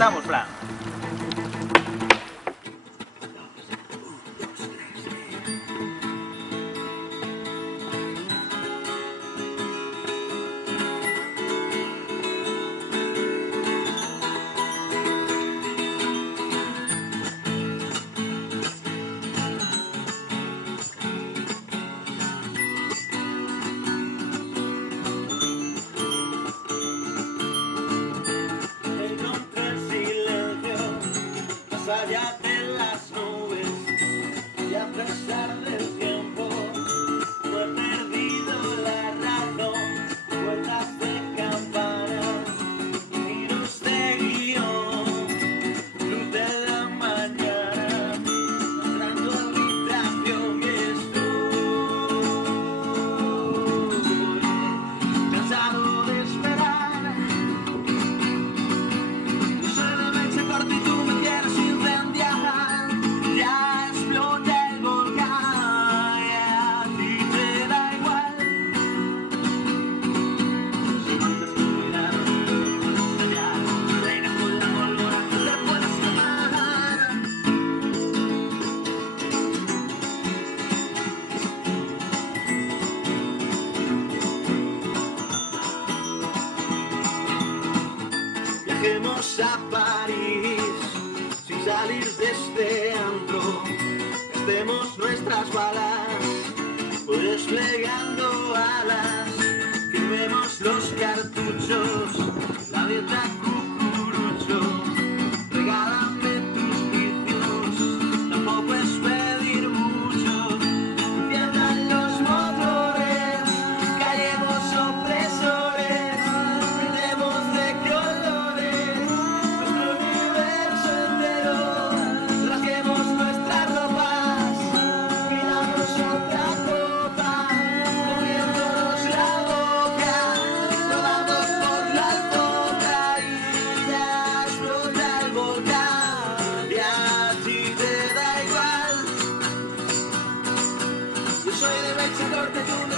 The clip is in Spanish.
Estamos, Fran. Allá de las nubes y a pesar del tiempo no he perdido la razón. Vueltas de campana, tiros de guión, luz de la mañana, entrando a habitación y estoy cansado de esperar. Yo soy de mecha corta y tú me quieres incendiar. Ya explota el volcán y a ti te da igual. Si mandas tu mirada, puedes estallar. Reinas con la pólvora, no te puedes quemar. Viajemos a París sin salir de este antro. Gastemos nuestras balas, pues desplegando alas. Quememos los cartuchos, la dieta cucurucho. Regálame tus vicios, tampoco es pedir mucho. Enciendan los motores, callemos opresores. Brindemos de colores nuestro universo entero. Rasguemos nuestras ropas, pidamos otra copa, comiéndonos la boca, rodamos por la alfombra y ya explota el volcán y a ti te da igual. Yo soy de mecha corta y tú me